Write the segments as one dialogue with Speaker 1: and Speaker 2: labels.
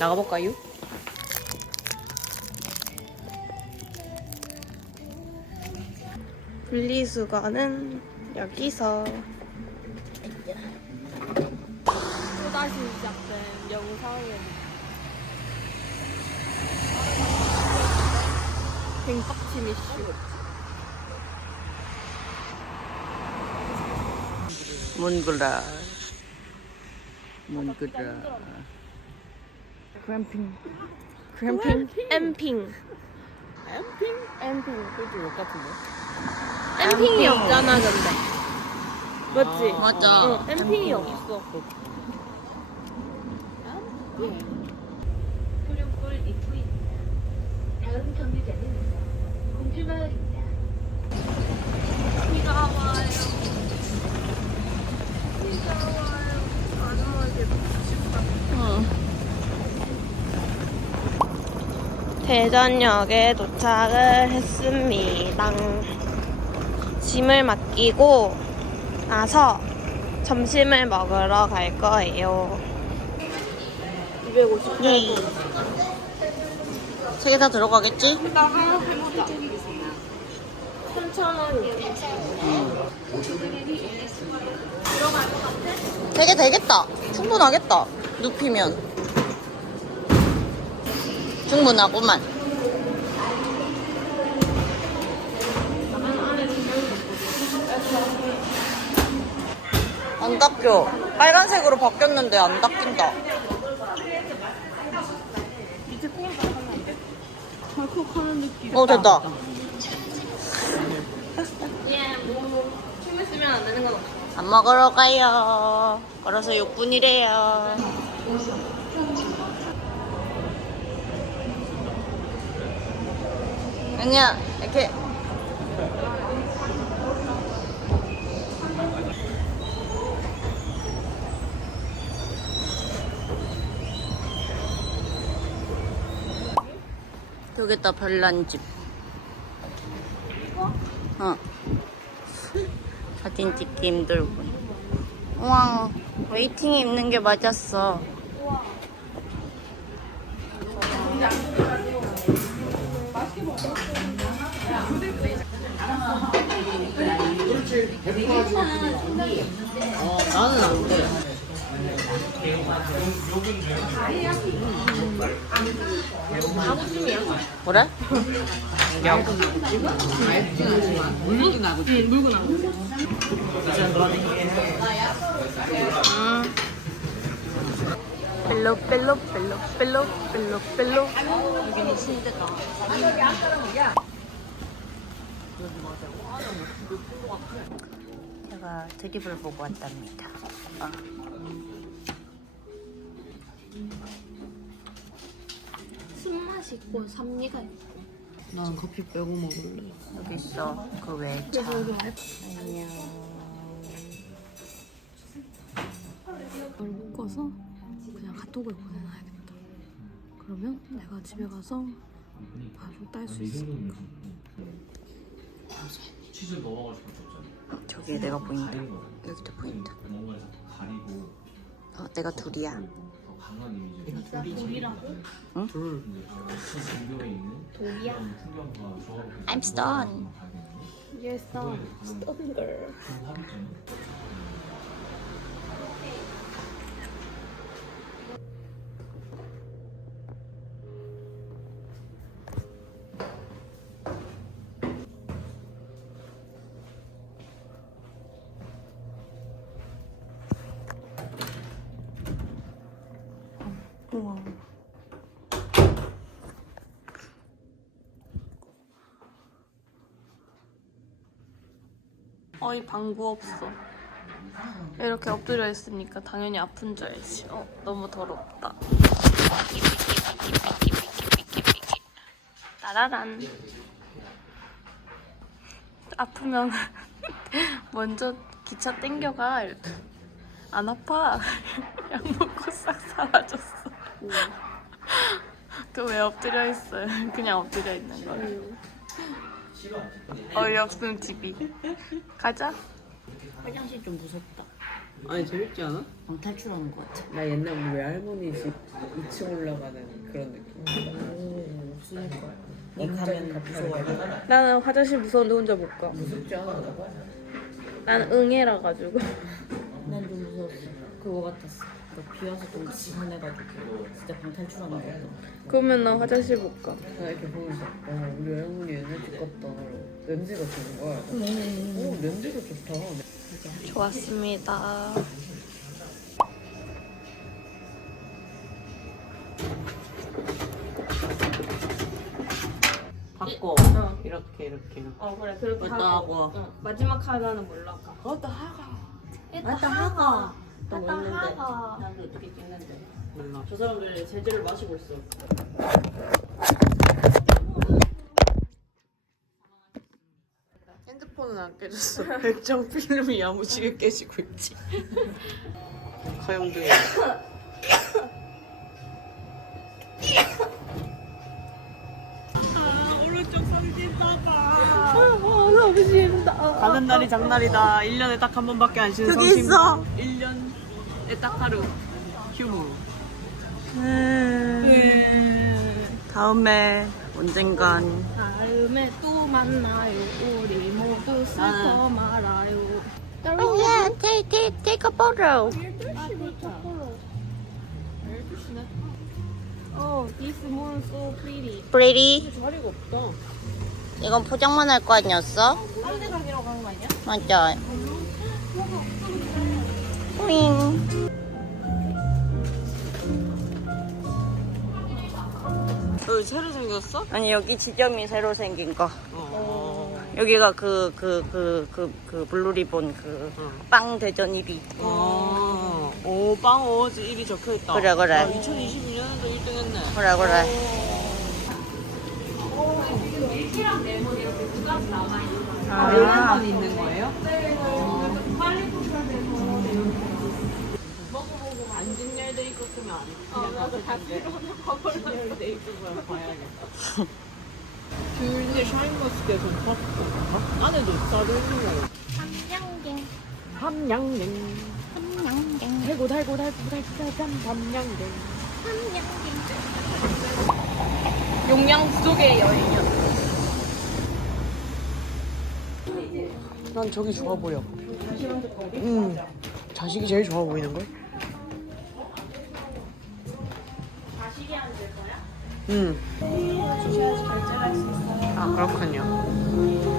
Speaker 1: 나가볼까요?
Speaker 2: 분리수거는 여기서.
Speaker 1: 또다시 시작된 영상은 갱박침 이슈
Speaker 3: 몬그라. 몬그라 그램핑 그램핑
Speaker 2: 엠핑
Speaker 1: 엠핑? 엠핑 그게 좀 같은데?
Speaker 2: 엠핑이 없잖아 근데 맞지?
Speaker 3: 맞아
Speaker 2: 응, 엠핑이 없어
Speaker 4: 입구입니다. 다음 정류장은 공주마을입니다.
Speaker 2: 비가 와요 비가 와요 아줌마에게 대전역에 도착을 했습니다. 짐을 맡기고 나서 점심을 먹으러 갈 거예요. 250.
Speaker 3: 네. 세개 다 들어가겠지?
Speaker 2: 나 하나 해보자. 3,000원.
Speaker 3: 되게 되겠다 충분하겠다 눕히면 충분하구만. 안 닦여. 빨간색으로 바뀌었는데 안 닦인다. 어 됐다.
Speaker 2: 안
Speaker 3: 먹으러 가요. 걸어서 6분이래요 아니야 이렇게. 여기다 별난집. 어. 사진 찍기 힘들군. 우와 웨이팅이 있는 게 맞았어 어 나는 안 돼. 그래?
Speaker 2: 벨로 벨로 벨로 벨로 벨로 벨로.
Speaker 3: 여기는 신대다 제가 드립을 보고 왔답니다. 아.
Speaker 2: 숨맛 있고 산미가 있고.
Speaker 1: 난 커피 빼고 먹을래.
Speaker 3: 여기 있어. 그 외에 차 안녕.
Speaker 5: 이걸 묶어서 그냥 카톡을 보내놔야겠다. 그러면 내가 집에 가서 바로 딸 수 있으니까.
Speaker 6: 치즈 넣어가지고 줬잖아.
Speaker 3: 저기에 내가 보인다 여기도 보인다
Speaker 6: 뭔가 가리고
Speaker 3: 어, 내가 둘이야
Speaker 6: 더 강한 이미지. 둘이라고?
Speaker 3: 응?
Speaker 6: 둘. 근교에 있는 돌이야. 풍경과 조합을
Speaker 3: I'm stone
Speaker 2: You're so stubborn girl
Speaker 3: 우와
Speaker 2: 어이 방구 없어. 이렇게 엎드려 있으니까? 당연히 아픈 줄 알지. 어 너무 더럽다. 따라란. 아프면 먼저 기차 땡겨가. 안 아파. 약 먹고 싹 사라졌어 또왜 엎드려 있어요 그냥 엎드려 있는 거예요 어이없음 TV 가자
Speaker 3: 화장실 좀 무섭다
Speaker 1: 아니 재밌지 않아?
Speaker 3: 방 탈출하는 것 같아.
Speaker 1: 나 옛날 우리 외할머니 집 2층 올라가는 그런 느낌. 오 없으니까.
Speaker 3: 이 가면 무서워요.
Speaker 2: 나는 화장실 무서운데 혼자 못 가.
Speaker 1: 무섭지 않아?
Speaker 2: 나는 응애라 가지고.
Speaker 3: 난 좀 무서웠어. 그거 같았어. 비 와서 좀 지저분해가지고 진짜 방탈출하는 것 같아.
Speaker 2: 그러면 나 화장실 못 가.
Speaker 1: 나 이렇게 보면서 어 우리 외할머니 옛날 집 같다. 냄새가 좋은 거야. 오 냄새가 좋다.
Speaker 2: 좋았습니다.
Speaker 1: 바꿔. 이렇게 이렇게.
Speaker 2: 어 그래 그렇게 하고.
Speaker 3: 하고.
Speaker 2: 응. 마지막 하나는 몰라.
Speaker 1: 그것도 하가.
Speaker 3: 왔다 하가.
Speaker 1: 또 뭐 있는데?
Speaker 3: 나도 어떻게 찍는데.
Speaker 1: 몰라.
Speaker 3: 저 사람들 제주를 마시고 있어.
Speaker 1: 핸드폰은 안 깨졌어. 백정 필름이 야무지게 깨지고 있지. 가영등이. 가는 날이 장날이다. 1년에 딱 한 번밖에 안 쉬는
Speaker 3: 그게 있어.
Speaker 1: 1년 에딱 하루. 휴무.
Speaker 3: 다음에 언젠간
Speaker 2: 다음에 또 만나요. 우리 모두 슬퍼 말아요.
Speaker 3: Oh yeah, take take take a photo.
Speaker 2: Oh, this moon so pretty.
Speaker 3: Pretty.
Speaker 1: 자리가 없다.
Speaker 3: 이건 포장만 할 거 아니었어?
Speaker 2: 가기로 아니야?
Speaker 3: 맞아. 뿌잉.
Speaker 1: 여기 새로 생겼어?
Speaker 3: 아니 여기 지점이 새로 생긴 거.
Speaker 1: 어.
Speaker 3: 여기가 그 그 그 그 그 블루리본 그빵 대전 1위.
Speaker 1: 어. 오, 빵 어워즈 1위 적혀 있다.
Speaker 3: 그래, 그래.
Speaker 1: 2022년에도 1등 했네.
Speaker 3: 그래 그래.
Speaker 1: 아, 이렇게만 있는 거예요? 안 안 해. 어, 나도 다 봐야겠다. 샤인머스켓 좀 봤어. 안에도 싸져 있는 거. 함양갱. 함양갱. 함양갱. 달고 달고 달고 달고 달고 함양갱.
Speaker 2: 용량 부족의 여인이야.
Speaker 1: 난 저기 좋아 보여. 음, 자식이 제일 좋아 보이는 걸? 응. 아 그렇군요.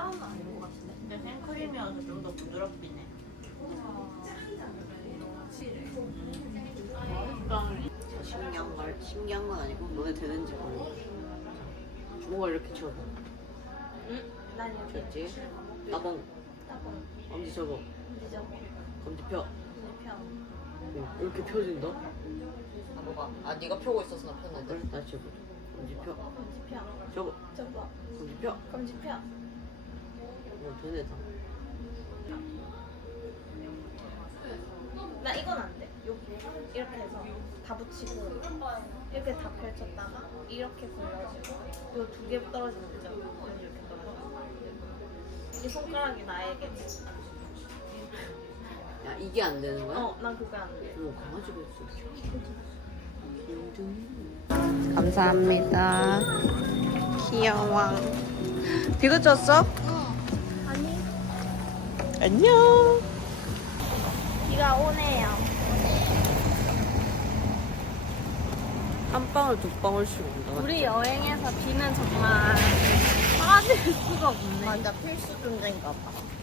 Speaker 3: 하는
Speaker 2: 아닌 것 같은데.
Speaker 3: 근데 생크림이어서 좀 더 부드럽긴 해.
Speaker 1: 신기한 걸 신기한 건 아니고 너네 되는지 모르겠어. 주먹을 이렇게 쳐.
Speaker 2: 응? 난 이렇게
Speaker 1: 쳤지? 따봉. 엄지 접어. 검지 펴. 응, 이렇게 펴진다?
Speaker 3: 아 뭐가? 아 네가 펴고 있어서 나 폈는데.
Speaker 1: 그래? 다시 접어. 검지 펴.
Speaker 2: 검지 펴.
Speaker 1: 접어.
Speaker 2: 접어.
Speaker 1: 검지 펴.
Speaker 2: 검지 펴.
Speaker 1: 어, 다.
Speaker 2: 나 이건 안 돼. 여기 이렇게 해서 다 붙이고 이렇게 다 펼쳤다가 이렇게 걸려가지고 요두개 떨어지는 거죠. 여기 이렇게 떨어져. 이 손가락이 나에게.
Speaker 1: 야, 이게 안 되는 거야?
Speaker 2: 어, 난 그거 안 돼.
Speaker 1: 어, 강아지가 있어.
Speaker 7: 감사합니다. 귀여워. 비 그쳤어? 안녕.
Speaker 2: 비가 오네요.
Speaker 7: 한 방울 두 방울씩 온다.
Speaker 2: 우리 여행에서 비는 정말 빠질 수가 없네.
Speaker 3: 완전 필수 존재인가 봐.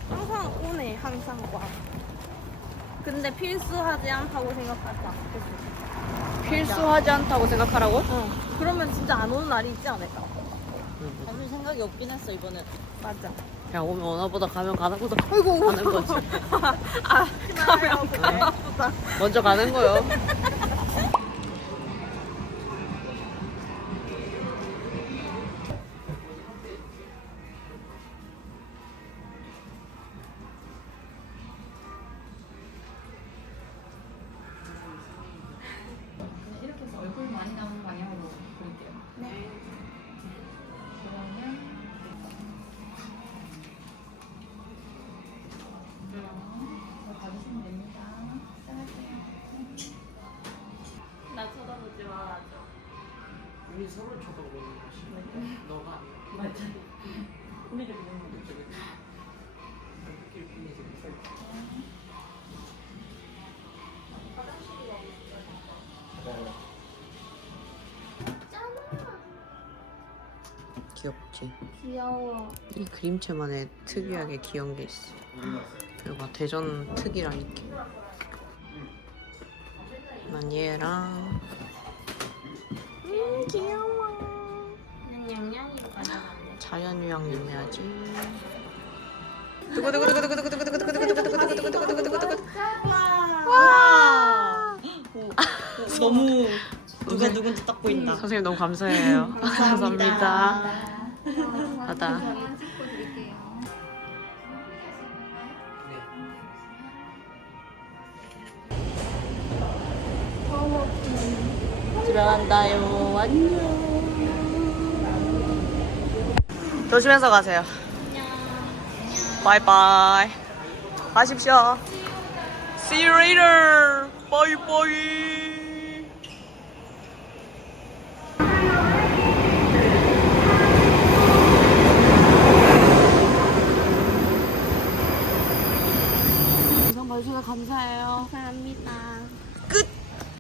Speaker 2: 항상 오네, 항상 와. 근데 필수하지 않다고 생각하지 않겠어.
Speaker 7: 필수하지 않다고 생각하라고?
Speaker 2: 어. 그러면 진짜 안 오는 날이 있지 않을까?
Speaker 3: 아무 생각이 없긴 했어 이번에.
Speaker 2: 맞아.
Speaker 7: 야 오면 오나보다 가면 가나보다 아이고 가는 거지.
Speaker 2: 아, 가면 그래.
Speaker 7: 먼저 가는 거요.
Speaker 1: 너가. 맞아. 우리가 보는 거 보는 게
Speaker 7: 귀엽지.
Speaker 2: 귀여워.
Speaker 7: 이 그림체만의 특이하게 귀여운 게 있어. 그리고 대전 특이라니까. 난 얘랑 음 귀여워. 자연유양 유명하지.
Speaker 3: 너무 누가 누군지 딱 보인다.
Speaker 7: 선생님 너무 감사해요. 감사합니다. 바다.
Speaker 3: 들어간다요. 안녕.
Speaker 7: 조심해서 가세요. 바이바이. 가십시오. See you later. Bye bye. 감사해요. 감사합니다.